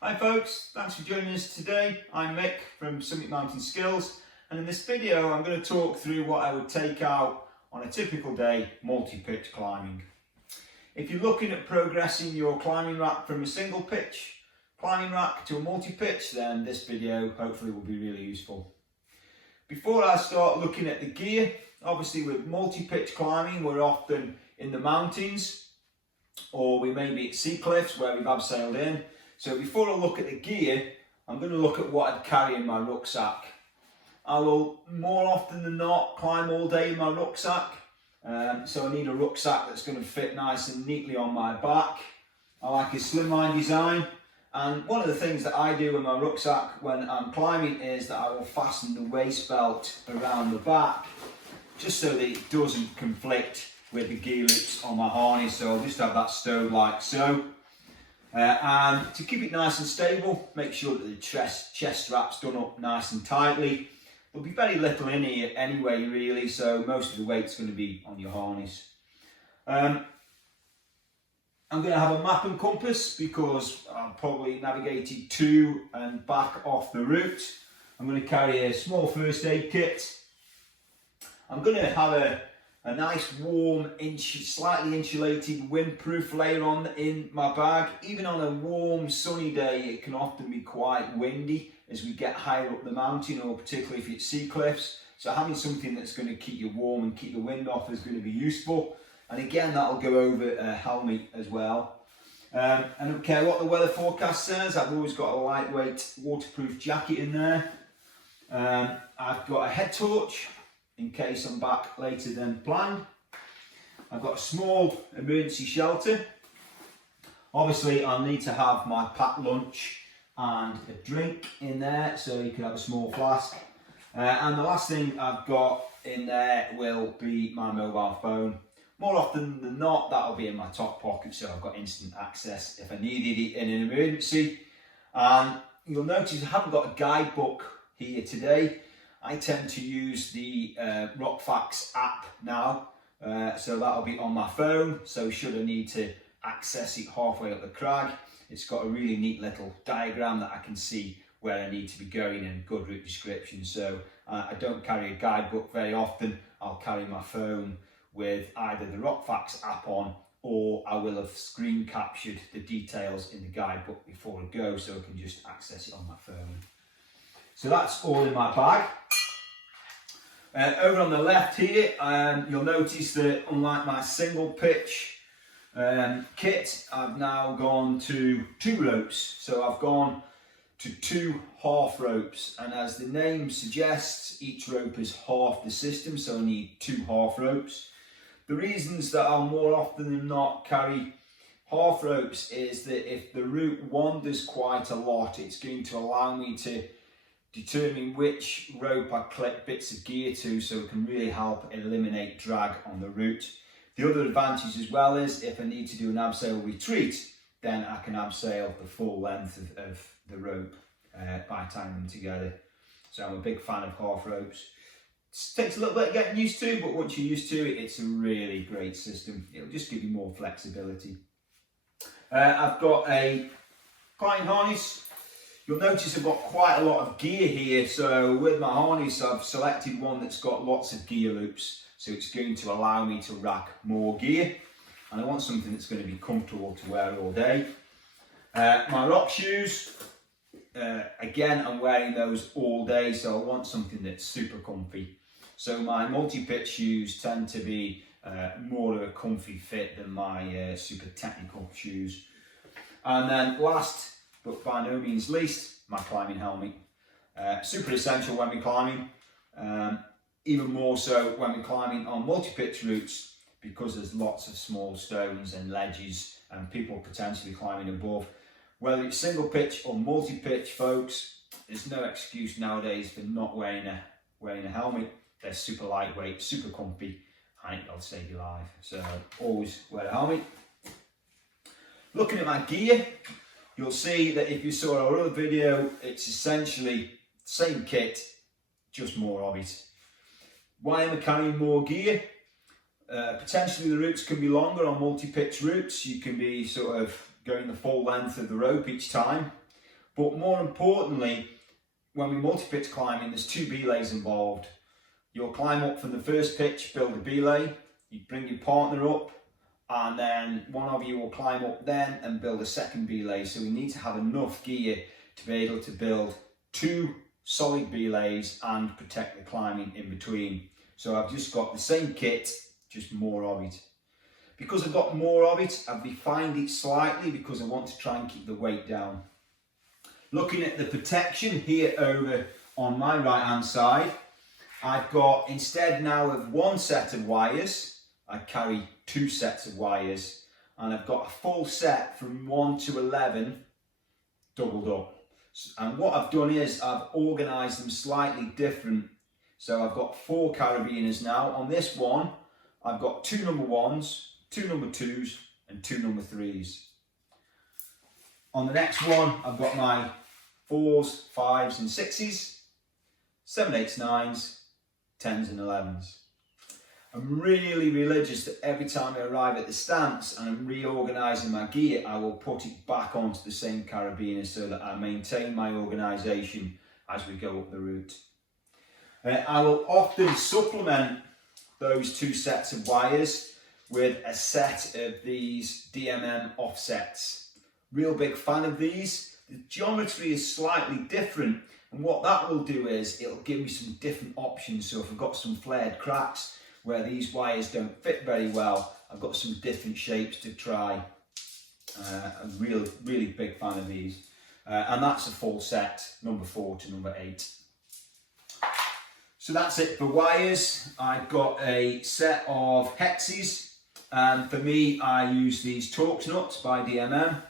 Hi folks, thanks for joining us today. I'm Mick from Summit Mountain Skills, and in this video I'm going to talk through what I would take out on a typical day multi-pitch climbing. If you're looking at progressing your climbing rack from a single pitch climbing rack to a multi-pitch, then this video hopefully will be really useful. Before I start looking at the gear, obviously with multi-pitch climbing we're often in the mountains or we may be at sea cliffs where we've abseiled in. So before I look at the gear, I'm going to look at what I'd carry in my rucksack. I will more often than not climb all day in my rucksack. So I need a rucksack that's going to fit nice and neatly on my back. I like a slimline design. And one of the things that I do in my rucksack when I'm climbing is that I will fasten the waist belt around the back just so that it doesn't conflict with the gear loops on my harness. So I'll just have that stowed like so. And to keep it nice and stable, make sure that the chest strap's done up nice and tightly. There'll be very little in here anyway really, so most of the weight's going to be on your harness. I'm going to have a map and compass because I'll probably navigated to and back off the route. I'm going to carry a small first aid kit. I'm going to have a nice warm, slightly insulated windproof layer on in my bag. Even on a warm sunny day it can often be quite windy as we get higher up the mountain, or particularly if it's sea cliffs. So having something that's going to keep you warm and keep the wind off is going to be useful. And again, that'll go over a helmet as well. I don't care what the weather forecast says, I've always got a lightweight waterproof jacket in there. I've got a head torch in case I'm back later than planned. I've got a small emergency shelter. Obviously I'll need to have my packed lunch and a drink in there, so you can have a small flask. And the last thing I've got in there will be my mobile phone. More often than not, that'll be in my top pocket, so I've got instant access if I needed it in an emergency. And you'll notice I haven't got a guidebook here today. I tend to use the Rucksack app now, so that'll be on my phone. So should I need to access it halfway up the crag, it's got a really neat little diagram that I can see where I need to be going and good route description. So I don't carry a guidebook very often. I'll carry my phone with either the Rucksack app on, or I will have screen captured the details in the guidebook before I go, so I can just access it on my phone. So that's all in my bag. Over on the left here, you'll notice that unlike my single pitch kit, I've now gone to 2 ropes. So I've gone to 2 half ropes, and as the name suggests, each rope is half the system, so I need 2 half ropes. The reasons that I'll more often than not carry half ropes is that if the route wanders quite a lot, it's going to allow me to determine which rope I clip bits of gear to, so it can really help eliminate drag on the route. The other advantage as well is if I need to do an abseil retreat, then I can abseil the full length of the rope by tying them together. So I'm a big fan of half ropes. It takes a little bit of getting used to, but once you're used to it, it's a really great system. It'll just give you more flexibility. I've got a climbing harness. You'll notice I've got quite a lot of gear here, so with my harness I've selected one that's got lots of gear loops, so it's going to allow me to rack more gear, and I want something that's going to be comfortable to wear all day. My rock shoes, again I'm wearing those all day, so I want something that's super comfy. So my multi-pitch shoes tend to be more of a comfy fit than my super technical shoes. And then last but by no means least, my climbing helmet. Super essential when we're climbing, even more so when we're climbing on multi-pitch routes, because there's lots of small stones and ledges and people potentially climbing above. Whether it's single pitch or multi-pitch, folks, there's no excuse nowadays for not wearing a helmet. They're super lightweight, super comfy, and it'll save your life. So always wear a helmet. Looking at my gear, you'll see that if you saw our other video, it's essentially the same kit, just more of it. Why am I carrying more gear? Potentially the routes can be longer on multi-pitch routes. You can be sort of going the full length of the rope each time. But more importantly, when we multi-pitch climbing, there's 2 belays involved. You'll climb up from the first pitch, build a belay, you bring your partner up, and then one of you will climb up then and build a second belay. So we need to have enough gear to be able to build 2 solid belays and protect the climbing in between. So I've just got the same kit, just more of it. Because I've got more of it, I've refined it slightly because I want to try and keep the weight down. Looking at the protection here over on my right hand side, I've got, instead now of 1 set of wires, I carry 2 sets of wires, and I've got a full set from 1 to 11 doubled up. And what I've done is I've organised them slightly different. So I've got 4 carabiners now. On this one, I've got 2 number 1s, 2 number 2s, and 2 number 3s. On the next one, I've got my 4s, 5s, and 6s, 7, 8s, 9s, 10s, and 11s. I'm really religious that every time I arrive at the stance and I'm reorganising my gear, I will put it back onto the same carabiner so that I maintain my organisation as we go up the route. I will often supplement those 2 sets of wires with a set of these DMM offsets. Real big fan of these. The geometry is slightly different, and what that will do is it'll give me some different options. So if I've got some flared cracks where these wires don't fit very well, I've got some different shapes to try. I'm really big fan of these. And that's a full set, number 4 to number 8. So that's it for wires. I've got a set of hexes. And for me, I use these Torx nuts by DMM.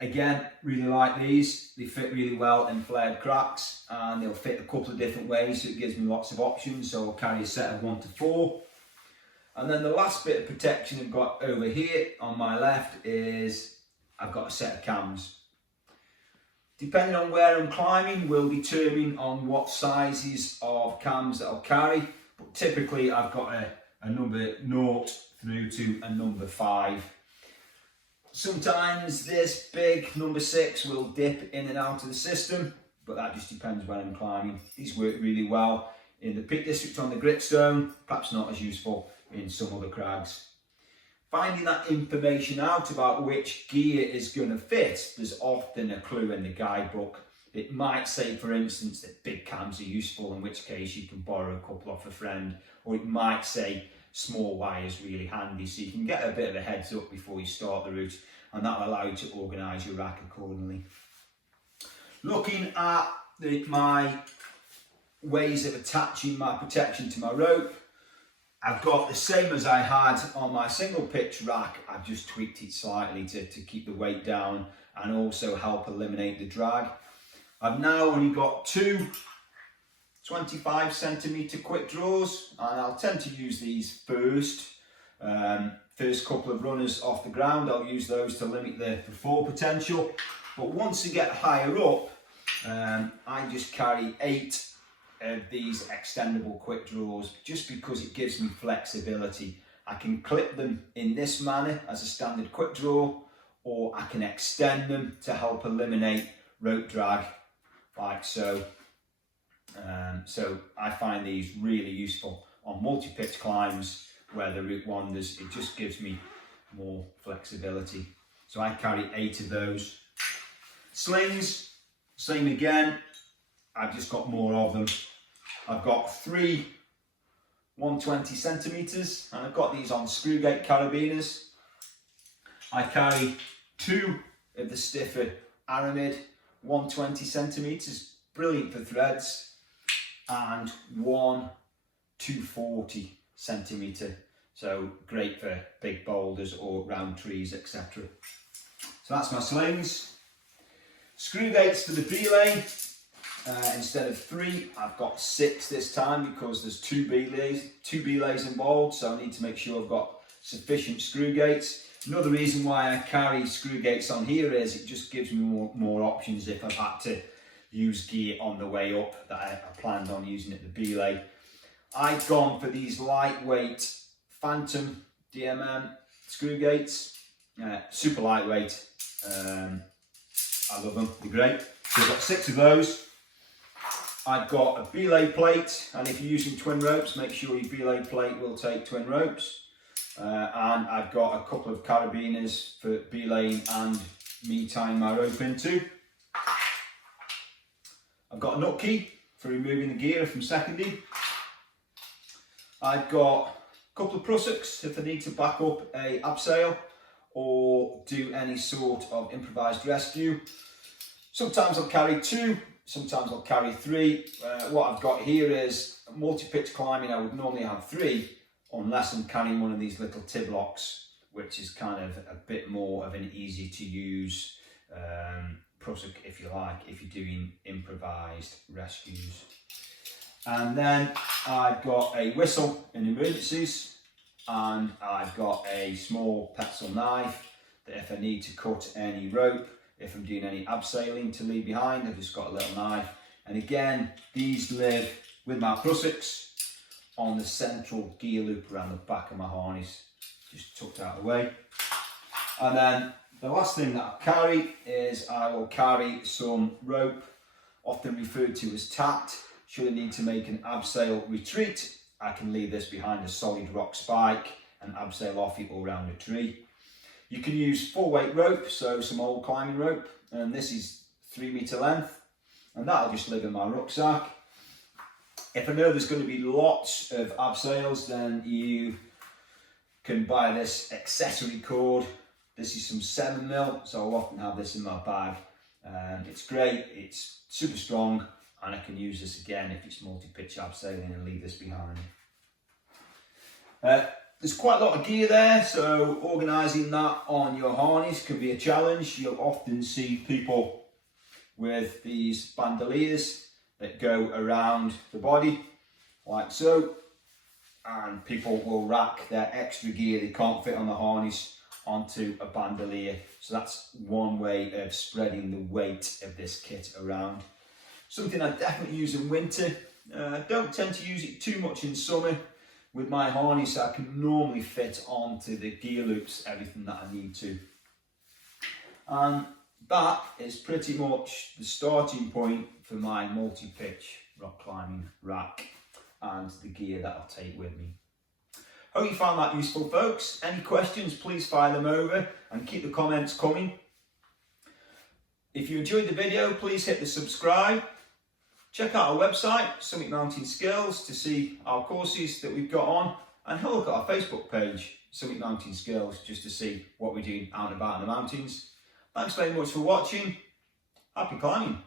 Again, really like these. They fit really well in flared cracks, and they'll fit a couple of different ways, so it gives me lots of options. So I'll carry a set of 1 to 4. And then the last bit of protection I've got over here on my left is I've got a set of cams. Depending on where I'm climbing will determine on what sizes of cams that I'll carry. But typically I've got a number 0 through to a number 5. Sometimes this big number 6 will dip in and out of the system, but that just depends where I'm climbing. These work really well in the Peak District on the Gritstone, perhaps not as useful in some other crags. Finding that information out about which gear is going to fit, there's often a clue in the guidebook. It might say, for instance, that big cams are useful, in which case you can borrow a couple off a friend, or it might say small wires really handy, so you can get a bit of a heads up before you start the route, and that'll allow you to organise your rack accordingly. Looking at my ways of attaching my protection to my rope, I've got the same as I had on my single pitch rack. I've just tweaked it slightly to keep the weight down and also help eliminate the drag. I've now only got 2 25cm quick draws, and I'll tend to use these first. First couple of runners off the ground, I'll use those to limit the fall potential. But once you get higher up, I just carry 8 of these extendable quick draws, just because it gives me flexibility. I can clip them in this manner as a standard quick draw, or I can extend them to help eliminate rope drag, like so. So I find these really useful on multi-pitch climbs where the route wanders. It just gives me more flexibility. So I carry 8 of those. Slings, same again. I've just got more of them. I've got 3 120cm, and I've got these on screw gate carabiners. I carry 2 of the stiffer Aramid 120cm, brilliant for threads, and 1 240cm, so great for big boulders or round trees, etc. So that's my slings. Screw gates for the belay. Instead of 3, I've got 6 this time, because there's 2 belays involved, so I need to make sure I've got sufficient screw gates. Another reason why I carry screw gates on here is it just gives me more options if I've had to use gear on the way up that I planned on using at the belay. I've gone for these lightweight Phantom DMM screw gates, super lightweight. I love them, they're great. So I've got 6 of those. I've got a belay plate, and if you're using twin ropes, make sure your belay plate will take twin ropes. And I've got a couple of carabiners for belaying and me tying my rope into. I've got a nut key for removing the gear from seconding. I've got a couple of Rucksacks if I need to back up a abseil or do any sort of improvised rescue. Sometimes I'll carry 2, sometimes I'll carry 3. What I've got here is multi-pitch climbing. I would normally have 3 unless I'm carrying one of these little T-blocks, which is kind of a bit more of an easy to use Rucksack, if you like, if you're doing improvised rescues. And then I've got a whistle in emergencies, and I've got a small pencil knife that if I need to cut any rope, if I'm doing any abseiling to leave behind, I've just got a little knife. And again, these live with my Rucksacks on the central gear loop around the back of my harness, just tucked out of the way. And then the last thing that I carry is I will carry some rope, often referred to as tacked. Should I need to make an abseil retreat, I can leave this behind a solid rock spike and abseil off it all around a tree. You can use full weight rope, so some old climbing rope, and this is 3 metre length, and that'll just live in my rucksack. If I know there's going to be lots of abseils, then you can buy this accessory cord. This is some 7mm, so I'll often have this in my bag. It's great, it's super strong, and I can use this again if it's multi-pitch abseiling and leave this behind. There's quite a lot of gear there, so organising that on your harness can be a challenge. You'll often see people with these bandoliers that go around the body, like so, and people will rack their extra gear they can't fit on the harness onto a bandolier. So that's one way of spreading the weight of this kit around. Something I definitely use in winter. Don't tend to use it too much in summer. With my harness, I can normally fit onto the gear loops everything that I need to. And that is pretty much the starting point for my multi-pitch rock climbing rack and the gear that I'll take with me. Hope you found that useful, folks. Any questions, please fire them over and keep the comments coming. If you enjoyed the video, please hit the subscribe. Check out our website, Summit Mountain Skills, to see our courses that we've got on, and have a look at our Facebook page, Summit Mountain Skills, just to see what we're doing out and about in the mountains. Thanks very much for watching. Happy climbing.